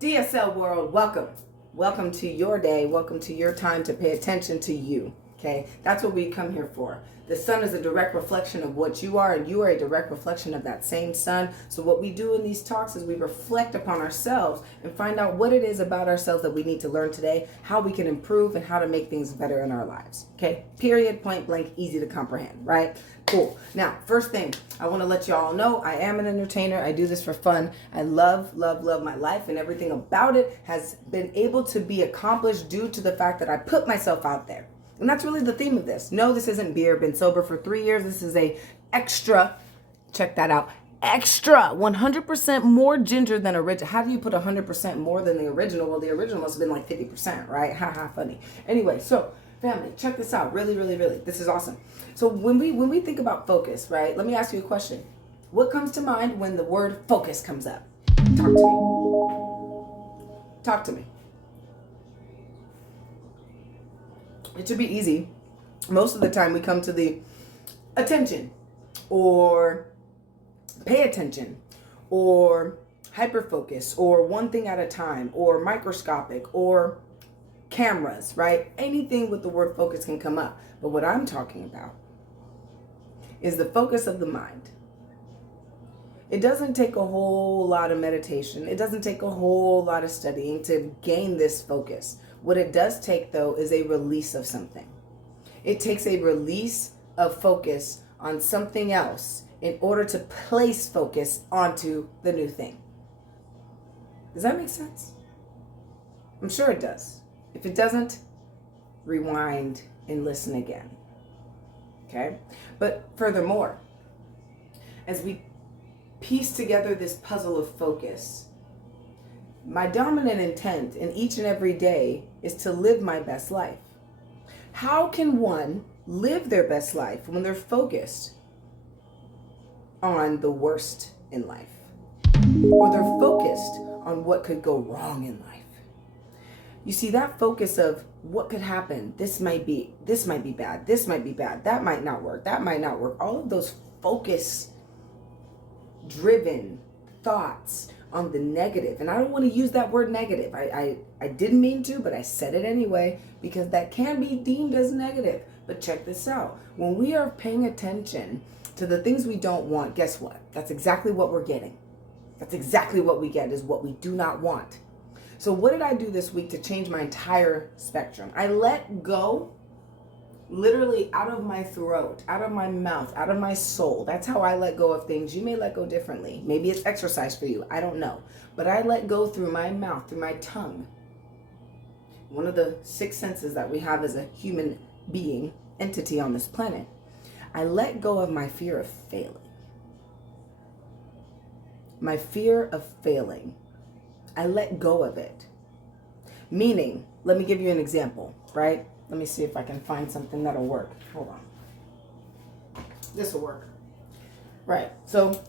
DSL world, welcome. Welcome to your day. Welcome to your time to pay attention to you. Okay, that's what we come here for. The sun is a direct reflection of what you are, and you are a direct reflection of that same sun. So what we do in these talks is we reflect upon ourselves and find out what it is about ourselves that we need to learn today, how we can improve, and how to make things better in our lives. Okay, period, point blank, easy to comprehend, right? Cool. Now, first thing, I want to let you all know I am an entertainer. I do this for fun. I love my life, and everything about it has been able to be accomplished due to the fact that I put myself out there. And that's really the theme of this. No, this isn't beer. Been sober for 3 years. This is a extra, check that out, extra 100% more ginger than original. How do you put 100% more than the original? Well, the original must have been like 50%, right? Ha, funny. Anyway, so family, check this out. Really, this is awesome. So when we think about focus, right? Let me ask you a question. What comes to mind when the word focus comes up? Talk to me. Talk to me. It should be easy. Most of the time we come to the attention or pay attention or hyper focus or one thing at a time or microscopic or cameras, right? Anything with the word focus can come up. But what I'm talking about is the focus of the mind. It doesn't take a whole lot of meditation. It doesn't take a whole lot of studying to gain this focus. What it does take, though, is a release of something. It takes a release of focus on something else in order to place focus onto the new thing. Does that make sense? I'm sure it does. If it doesn't, rewind and listen again. Okay? But furthermore, as we piece together this puzzle of focus, my dominant intent in each and every day is to live my best life. How can one live their best life when they're focused on the worst in life? Or they're focused on what could go wrong in life? You see, that focus of what could happen, this might be bad, this might be bad, that might not work, all of those focus driven thoughts on the negative. And I don't want to use that word negative. I didn't mean to, but I said it anyway, because that can be deemed as negative. But check this out. When we are paying attention to the things we don't want, guess what? That's exactly what we're getting. That's exactly what we get, is what we do not want. So what did I do this week to change my entire spectrum? I let go, literally out of my throat, out of my mouth, out of my soul. That's how I let go of things. You may let go differently. Maybe it's exercise for you. I don't know. But I let go through my mouth, through my tongue. One of the 6 senses that we have as a human being, entity on this planet. I let go of my fear of failing. My fear of failing. I let go of it. Meaning, let me give you an example, right? Let me see if I can find something that'll work. Hold on. This will work. Right. So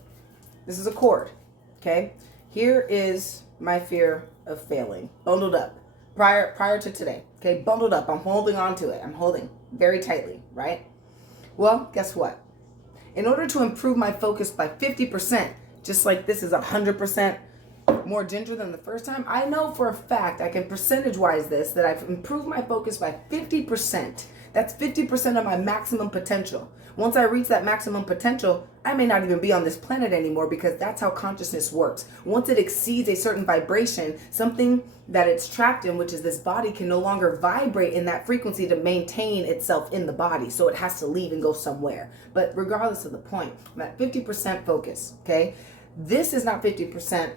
this is a cord. Okay. Here is my fear of failing. Bundled up. Prior to today. Okay. Bundled up. I'm holding on to it. I'm holding very tightly. Right. Well, guess what? In order to improve my focus by 50%, just like this is 100% more ginger than the first time, I know for a fact, I can percentage-wise this, that I've improved my focus by 50%. That's 50% of my maximum potential. Once I reach that maximum potential, I may not even be on this planet anymore, because that's how consciousness works. Once it exceeds a certain vibration, something that it's trapped in, which is this body, can no longer vibrate in that frequency to maintain itself in the body. So it has to leave and go somewhere. But regardless of the point, I'm at 50% focus, okay? This is not 50%.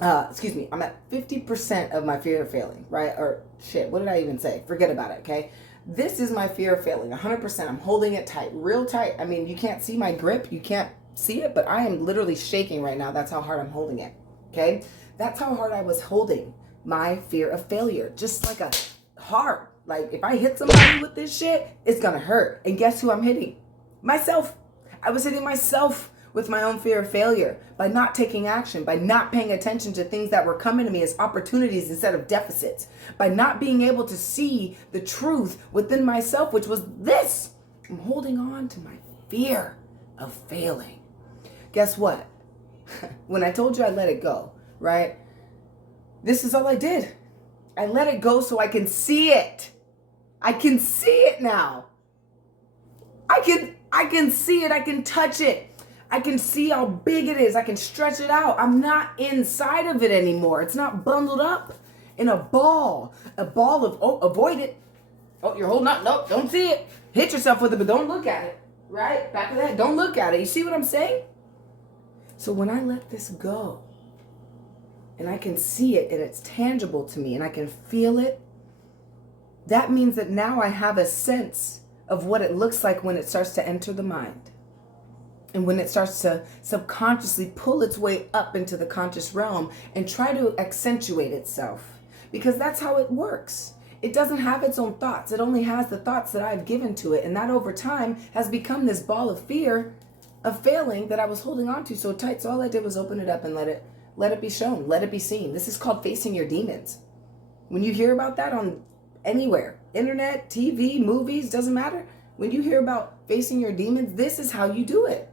I'm at 50% of my fear of failing, right? Or shit, what did I even say? Forget about it, okay? This is my fear of failing, 100%. I'm holding it tight, real tight. I mean, you can't see my grip. You can't see it, but I am literally shaking right now. That's how hard I'm holding it, okay? That's how hard I was holding my fear of failure. Just like a hard. Like, if I hit somebody with this shit, it's gonna hurt. And guess who I'm hitting? Myself. I was hitting myself with my own fear of failure, by not taking action, by not paying attention to things that were coming to me as opportunities instead of deficits, by not being able to see the truth within myself, which was this. I'm holding on to my fear of failing. Guess what? When I told you I let it go, right? This is all I did. I let it go so I can see it. I can see it now. I can see it. I can touch it. I can see how big it is. I can stretch it out. I'm not inside of it anymore. It's not bundled up in a ball. A ball of, oh, avoid it. Oh, you're holding up. Nope, don't see it. Hit yourself with it, but don't look at it. Right? Back of that. Don't look at it. You see what I'm saying? So when I let this go, and I can see it, and it's tangible to me, and I can feel it, that means that now I have a sense of what it looks like when it starts to enter the mind. And when it starts to subconsciously pull its way up into the conscious realm and try to accentuate itself. Because that's how it works. It doesn't have its own thoughts. It only has the thoughts that I've given to it. And that over time has become this ball of fear of failing that I was holding on to so tight. So all I did was open it up and let it be shown. Let it be seen. This is called facing your demons. When you hear about that on anywhere, internet, TV, movies, doesn't matter. When you hear about facing your demons, this is how you do it.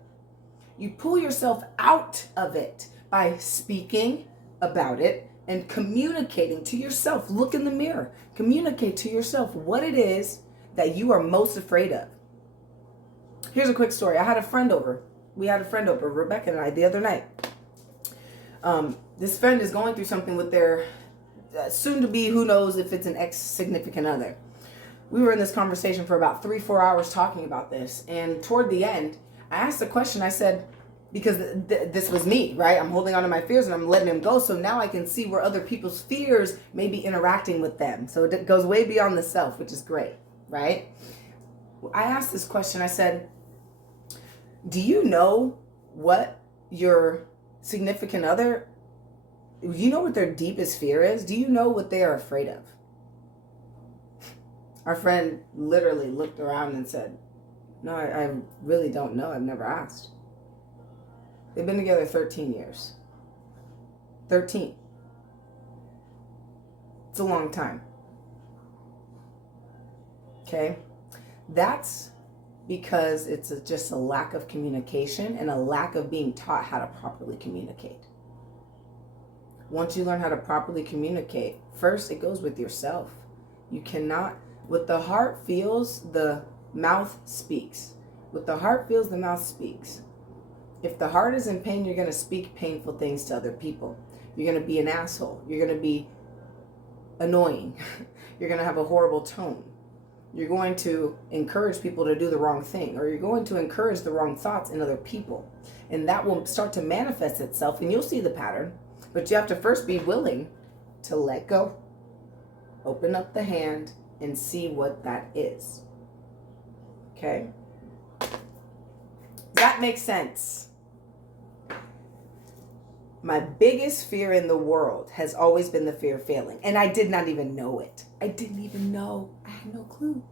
You pull yourself out of it by speaking about it and communicating to yourself. Look in the mirror. Communicate to yourself what it is that you are most afraid of. Here's a quick story. I had a friend over. We had a friend over, Rebecca and I, the other night. This friend is going through something with their soon to be, who knows if it's an ex-significant other. We were in this conversation for about 3-4 hours talking about this. And toward the end, I asked a question. I said, because this was me, right? I'm holding on to my fears and I'm letting them go. So now I can see where other people's fears may be interacting with them. So it goes way beyond the self, which is great, right? I asked this question. I said, do you know what your significant other, do you know what their deepest fear is? Do you know what they are afraid of? Our friend literally looked around and said, no, I really don't know. I've never asked. They've been together 13 years. 13. It's a long time. Okay? That's because it's just a lack of communication and a lack of being taught how to properly communicate. Once you learn how to properly communicate, first it goes with yourself. You cannot, what the heart feels, the mouth speaks. What the heart feels, the mouth speaks. If the heart is in pain, you're going to speak painful things to other people. You're going to be an asshole. You're going to be annoying. You're going to have a horrible tone. You're going to encourage people to do the wrong thing, or you're going to encourage the wrong thoughts in other people. And that will start to manifest itself, and you'll see the pattern. But you have to first be willing to let go. Open up the hand and see what that is. Okay? That makes sense. My biggest fear in the world has always been the fear of failing. And I did not even know it. I didn't even know. I had no clue.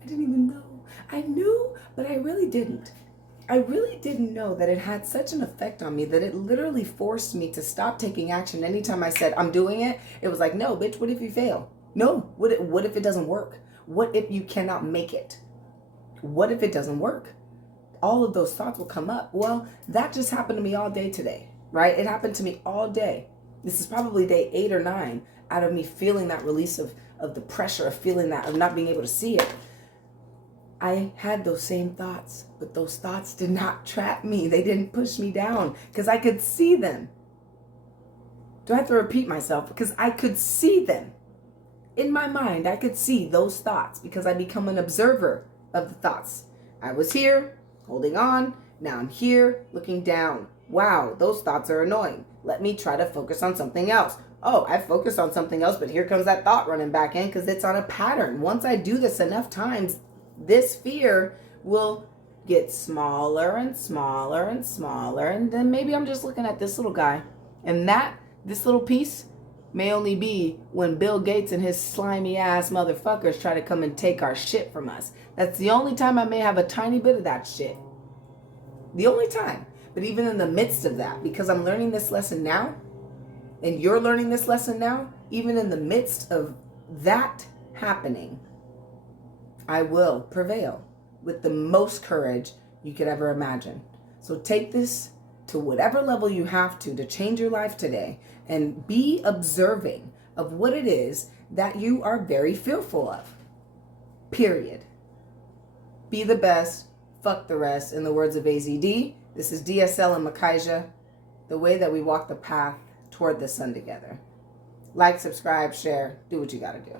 I didn't even know. I knew, but I really didn't. I really didn't know that it had such an effect on me that it literally forced me to stop taking action. Anytime I said, I'm doing it, it was like, no, bitch, what if you fail? No, what if it doesn't work? What if you cannot make it? What if it doesn't work? All of those thoughts will come up. Well, that just happened to me all day today, right? It happened to me all day. This is probably day 8 or 9 out of me feeling that release of the pressure of feeling that, of not being able to see it. I had those same thoughts, but those thoughts did not trap me. They didn't push me down because I could see them. Do I have to repeat myself? Because I could see them. In my mind, I could see those thoughts because I become an observer of the thoughts. I was here, holding on. Now I'm here, looking down. Wow, those thoughts are annoying. Let me try to focus on something else. Oh, I focused on something else, but here comes that thought running back in because it's on a pattern. Once I do this enough times, this fear will get smaller and smaller and smaller. And then maybe I'm just looking at this little guy. And this little piece may only be when Bill Gates and his slimy ass motherfuckers try to come and take our shit from us. That's the only time I may have a tiny bit of that shit. The only time. But even in the midst of that, because I'm learning this lesson now, and you're learning this lesson now, even in the midst of that happening, I will prevail with the most courage you could ever imagine. So take this to whatever level you have to change your life today, and be observing of what it is that you are very fearful of. Period. Be the best. Fuck the rest. In the words of AZD, this is DSL and Makaiza, the way that we walk the path toward the sun together. Like, subscribe, share, do what you gotta do.